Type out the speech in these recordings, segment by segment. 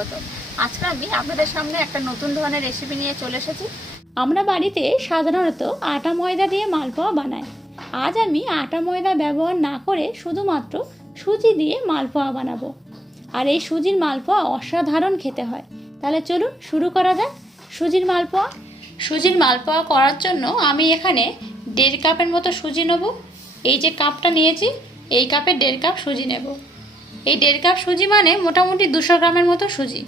স্বাগত। আজকে আমি আপনাদের সামনে একটা নতুন ধরনের রেসিপি নিয়ে চলে এসেছি। আমরা বাড়িতে সাধারণত আটা ময়দা দিয়ে মালপোয়া বানাই। আজ আমি আটা ময়দা ব্যবহার না করে শুধুমাত্র সুজি দিয়ে মালপোয়া বানাবো। আর এই সুজির মালপোয়া অসাধারণ খেতে হয়। তাহলে চলুন শুরু করা যাক সুজির মালপোয়া। সুজির মালপোয়া করার জন্য আমি এখানে 1.5 কাপের মতো সুজি নেব। এই যে কাপটা নিয়েছি এই কাপে 1.5 কাপ সুজি নেব। এই 1.5 কাপ সুজি মানে মোটামুটি 200 গ্রামের মতো সুজি।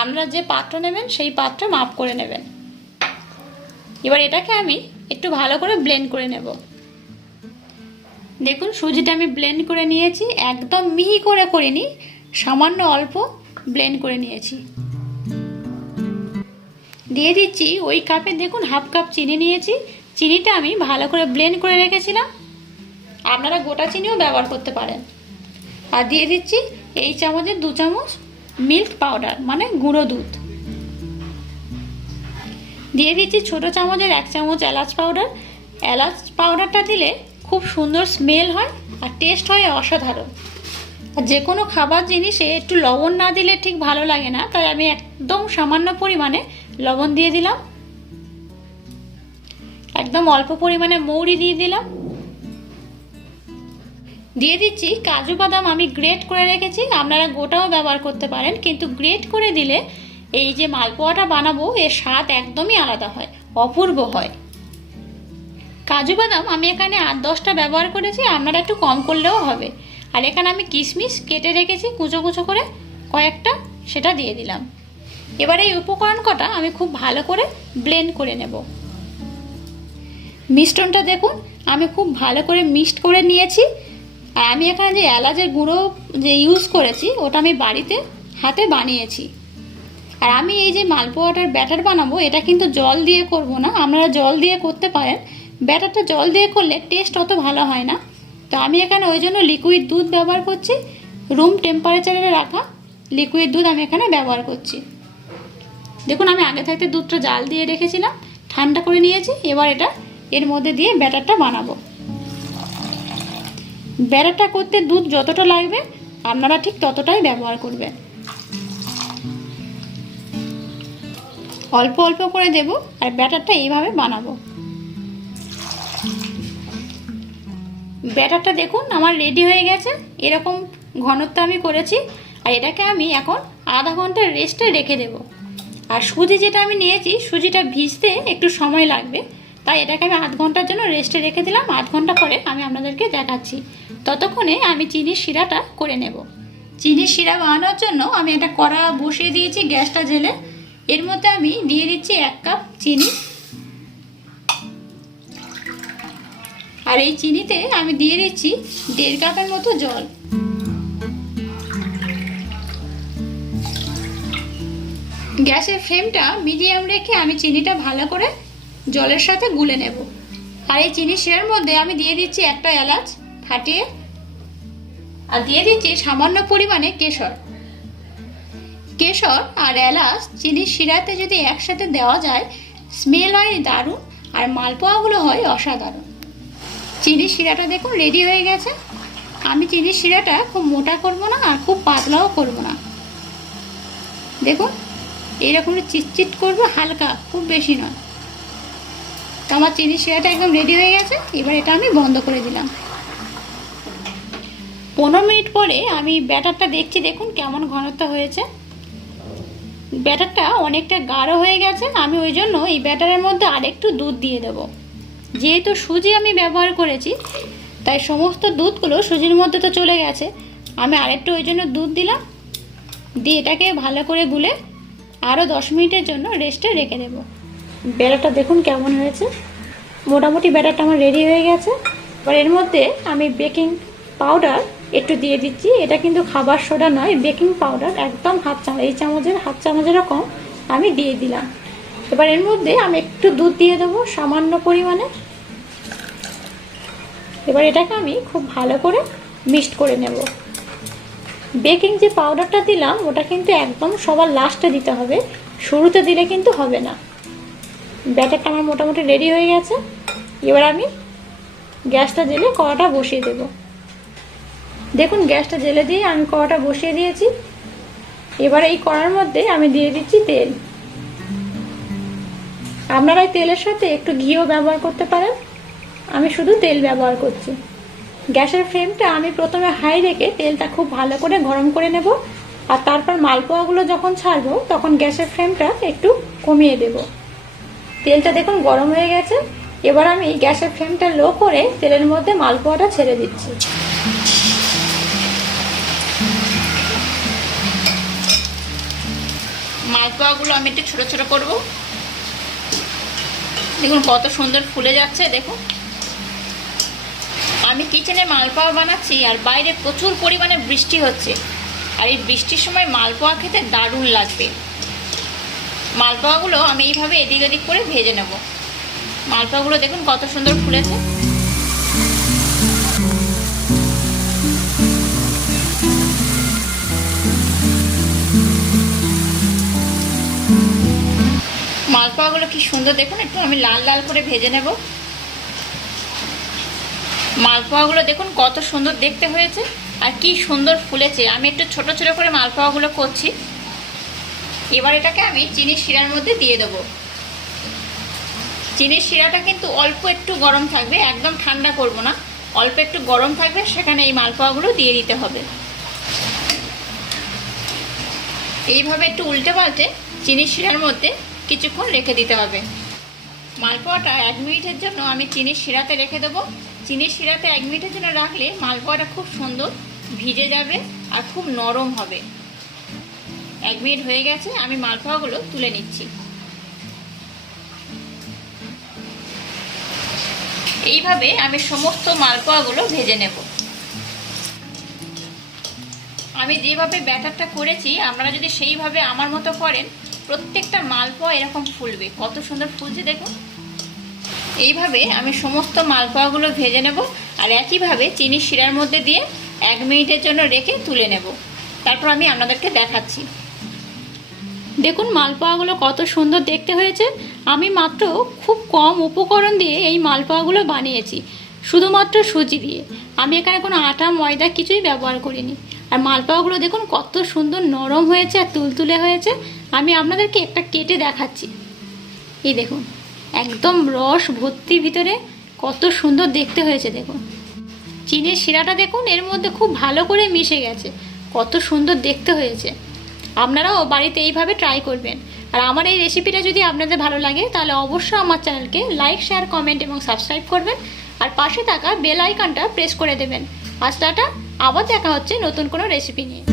আপনারা যে পাত্র নেবেন সেই পাত্রে মাপ করে নেবেন। এবার এটাকে আমি একটু ভালো করে ব্লেন্ড করে নেব। দেখুন সুজিটা আমি ব্লেন্ড করে নিয়েছি, একদম মিহি করে করিনি, সামান্য অল্প ব্লেন্ড করে নিয়েছি। দিয়ে দিচ্ছি ওই কাপে দেখুন হাফ কাপ চিনি নিয়েছি। চিনিটা আমি ভালো করে ব্লেন্ড করে রেখেছিলাম, আপনারা গোটা চিনিও ব্যবহার করতে পারেন। আর দিয়ে দিচ্ছি এই চামচের 2 চামচ মিল্ক পাউডার মানে গুঁড়ো দুধ। দিয়ে দিচ্ছি ছোট চামচের 1 চামচ এলাচ পাউডার। এলাচ পাউডারটা দিলে খুব সুন্দর স্মেল হয় আর টেস্ট হয় অসাধারণ। আর যে কোনো খাবার জিনিসে একটু লবণ না দিলে ঠিক ভালো লাগে না, তাই আমি একদম সামান্য পরিমাণে লবণ দিয়ে দিলাম। একদম অল্প পরিমাণে মৌরি দিয়ে দিলাম। দিয়ে দিচ্ছি কাজু বাদাম আমি গ্রেট করে রেখেছি, আপনারা গোটাও ব্যবহার করতে পারেন, কিন্তু গ্রেট করে দিলে এই যে মালপোয়াটা বানাবো এর স্বাদ একদমই আলাদা হয়, অপূর্ব হয়। কাজু বাদাম আমি এখানে 8-10টা ব্যবহার করেছি, আপনারা একটু কম করলেও হবে। আর এখানে আমি কিশমিশ কেটে রেখেছি কুচো কুচো করে কয়েকটা, সেটা দিয়ে দিলাম। এবার এই উপকরণ কটা আমি খুব ভালো করে ব্লেন্ড করে নেব। মিশ্রণটা দেখুন আমি খুব ভালো করে মিক্সড করে নিয়েছি। আর আমি এখানে যে এলাচের গুঁড়ো যে ইউজ করেছি ওটা আমি বাড়িতে হাতে বানিয়েছি। আর আমি এই যে মালপোয়াটার ব্যাটার বানাবো এটা কিন্তু জল দিয়ে করব না, আপনারা জল দিয়ে করতে পারেন। ব্যাটারটা জল দিয়ে করলে টেস্ট অত ভালো হয় না, তো আমি এখানে ওই জন্য লিকুইড দুধ ব্যবহার করছি। রুম টেম্পারেচারে রাখা লিকুইড দুধ আমি এখানে ব্যবহার করছি। দেখুন আমি আগে থাকতে দুধটা জাল দিয়ে রেখেছিলাম, ঠান্ডা করে নিয়েছি। এবার এটা এর মধ্যে দিয়ে ব্যাটারটা বানাবো। ব্যাটারটা করতে দুধ যতটা লাগবে আপনারা ঠিক ততটাই ব্যবহার করবেন। অল্প অল্প করে দেব আর ব্যাটারটা এইভাবে বানাবো। ব্যাটারটা দেখুন আমার রেডি হয়ে গেছে, এরকম ঘনত্ব আমি করেছি। আর এটাকে আমি এখন আধা ঘন্টা রেস্টে রেখে দেব। আর সুজি যেটা আমি নিয়েছি সুজিটা ভিজতে একটু সময় লাগবে, তাই এটাকে আমি আধ ঘন্টার জন্য রেস্টে রেখে দিলাম। আধ ঘন্টা পরে আমি আপনাদেরকে দেখাচ্ছি। ততক্ষণে আমি চিনির শিরাটা করে নেব। চিনির শিরা বানানোর জন্য আমি একটা কড়া বসিয়ে দিয়েছি গ্যাসটা জেলে। এর মধ্যে আমি দিয়ে দিচ্ছি 1 কাপ চিনি। আর এই চিনিতে আমি দিয়ে দিচ্ছি 1.5 কাপের মতো জল। গ্যাসের ফ্লেমটা মিডিয়াম রেখে আমি চিনিটা ভালো করে জলের সাথে গুলে নেব। আর এই চিনি শিরার মধ্যে আমি দিয়ে দিচ্ছি একটা এলাচ ফাটিয়ে, আর দিয়ে দিচ্ছি সামান্য পরিমাণে কেশর। কেশর আর এলাচ চিনির শিরাতে যদি একসাথে দেওয়া যায় স্মেল হয় দারুণ, আর মালপোয়াগুলো হয় অসাধারণ। চিনির শিরাটা দেখুন রেডি হয়ে গেছে। আমি চিনির শিরাটা খুব মোটা করব না আর খুব পাতলাও করব না, দেখুন এইরকম চিটচিট করবো হালকা, খুব বেশি নয়। তো আমার চিনির শিরাটা একদম রেডি হয়ে গেছে। এবার এটা আমি বন্ধ করে দিলাম। 15 মিনিট পরে আমি ব্যাটারটা দেখছি, দেখুন কেমন ঘনত্ব হয়েছে। ব্যাটারটা অনেকটা গাঢ় হয়ে গেছে, আমি ওই জন্য এই ব্যাটারের মধ্যে আরেকটু দুধ দিয়ে দেবো। যেহেতু সুজি আমি ব্যবহার করেছি তাই সমস্ত দুধগুলো সুজির মধ্যে তো চলে গেছে, আমি আরেকটু ওই জন্য দুধ দিলাম। দিয়ে এটাকে ভালো করে গুলে আরও 10 মিনিটের জন্য রেস্টে রেখে দেবো। ব্যাটারটা দেখুন কেমন হয়েছে, মোটামুটি ব্যাটারটা আমার রেডি হয়ে গেছে। এবার এর মধ্যে আমি বেকিং পাউডার একটু দিয়ে দিচ্ছি। এটা কিন্তু খাবার সোডা নয়, বেকিং পাউডার, একদম এই চামচের হাফ চামচের কম আমি দিয়ে দিলাম। এবার এর মধ্যে আমি একটু দুধ দিয়ে দেবো সামান্য পরিমাণে। এবার এটাকে আমি খুব ভালো করে মিক্সড করে নেব। বেকিং যে পাউডারটা দিলাম ওটা কিন্তু একদম সবার লাস্টে দিতে হবে, শুরুতে দিলে কিন্তু হবে না। ব্যাটারটা আমার মোটামুটি রেডি হয়ে গেছে। এবার আমি গ্যাসটা জেলে কড়াটা বসিয়ে দেব। দেখুন গ্যাসটা জেলে দিয়ে আমি কড়াটা বসিয়ে দিয়েছি। এবার এই কড়ার মধ্যে আমি দিয়ে দিচ্ছি তেল। আপনারা এই তেলের সাথে একটু ঘিও ব্যবহার করতে পারেন, আমি শুধু তেল ব্যবহার করছি। গ্যাসের ফ্লেমটা আমি প্রথমে হাই রেখে তেলটা খুব ভালো করে গরম করে নেব, আর তারপর মালপোয়াগুলো যখন ছাড়বো তখন গ্যাসের ফ্লেমটা একটু কমিয়ে দেব। তেলটা দেখুন গরম হয়ে গেছে। এবার আমি গ্যাসের ফ্লেমটা লো করে তেলের মধ্যে মালপোয়াটা ছেড়ে দিচ্ছি। মালপোয়াগুলো আমি একটু ছোট ছোট করব। দেখুন কত সুন্দর ফুলে যাচ্ছে। দেখুন আমি কিচেনে মালপোয়া বানাচ্ছি আর বাইরে প্রচুর পরিমাণে বৃষ্টি হচ্ছে, আর এই বৃষ্টির সময় মালপোয়া খেতে দারুণ লাগবে। মালপোয়াগুলো আমি এইভাবে এদিক ওদিক করে ভেজে নেব। মালপোয়াগুলো দেখুন কত সুন্দর ফুলেছে। মালপোয়াগুলো কি সুন্দর দেখুন, একটু আমি লাল লাল করে ভেজে নেব। মালপোয়াগুলো দেখুন কত সুন্দর দেখতে হয়েছে আর কি সুন্দর ফুলেছে। আমি একটু ছোট ছোট করে মালপোয়াগুলো করছি। এবার এটাকে আমি চিনির শিরার মধ্যে দিয়ে দেবো। চিনির শিরাটা কিন্তু অল্প একটু গরম থাকবে, একদম ঠান্ডা করব না, অল্প একটু গরম থাকবে, সেখানে এই মালপোয়াগুলো দিয়ে দিতে হবে। এইভাবে একটু উল্টে পাল্টে চিনির শিরার মধ্যে কিছুক্ষণ রেখে দিতে হবে। মালপোয়াটা 1 মিনিটের জন্য আমি চিনির শিরাতে রেখে দেবো। চিনির শিরাতে 1 মিনিটের জন্য রাখলে মালপোয়াটা খুব সুন্দর ভিজে যাবে আর খুব নরম হবে। 1 মিনিট হয়ে গেছে, আমি মালপোয়াগুলো তুলে নিচ্ছি। এইভাবে আমি সমস্ত মালপোয়াগুলো ভেজে নেব। আমি যেভাবে ব্যাটারটা করেছি আপনারা যদি সেইভাবে আমার মতো করেন, প্রত্যেকটা মালপোয়া এরকম ফুলবে। কত সুন্দর ফুলছে দেখুন। এইভাবে আমি সমস্ত মালপোয়াগুলো ভেজে নেব আর একইভাবে চিনির শিরার মধ্যে দিয়ে 1 মিনিটের জন্য রেখে তুলে নেব। তারপর আমি আপনাদেরকে দেখাচ্ছি। দেখুন মালপোয়াগুলো কত সুন্দর দেখতে হয়েছে। আমি মাত্র খুব কম উপকরণ দিয়ে এই মালপোয়াগুলো বানিয়েছি, শুধুমাত্র সুজি দিয়ে। আমি এখানে কোনো আটা ময়দা কিছুই ব্যবহার করিনি। আর মালপোয়াগুলো দেখুন কত সুন্দর নরম হয়েছে আর তুলতুলে হয়েছে। আমি আপনাদেরকে একটা কেটে দেখাচ্ছি। এই দেখুন একদম রস ভর্তি ভিতরে, কত সুন্দর দেখতে হয়েছে। দেখুন চিনির শিরাটা দেখুন এর মধ্যে খুব ভালো করে মিশে গেছে, কত সুন্দর দেখতে হয়েছে। আপনারাও বাড়িতে এইভাবে ট্রাই করবেন। আর আমার এই রেসিপিটা যদি আপনাদের ভালো লাগে তাহলে অবশ্যই আমার চ্যানেলকে লাইক, শেয়ার, কমেন্ট এবং সাবস্ক্রাইব করবেন, আর পাশে থাকা বেল আইকনটা প্রেস করে দেবেন। আজ টাটা, আবার দেখা হচ্ছে নতুন কোনো রেসিপি নিয়ে।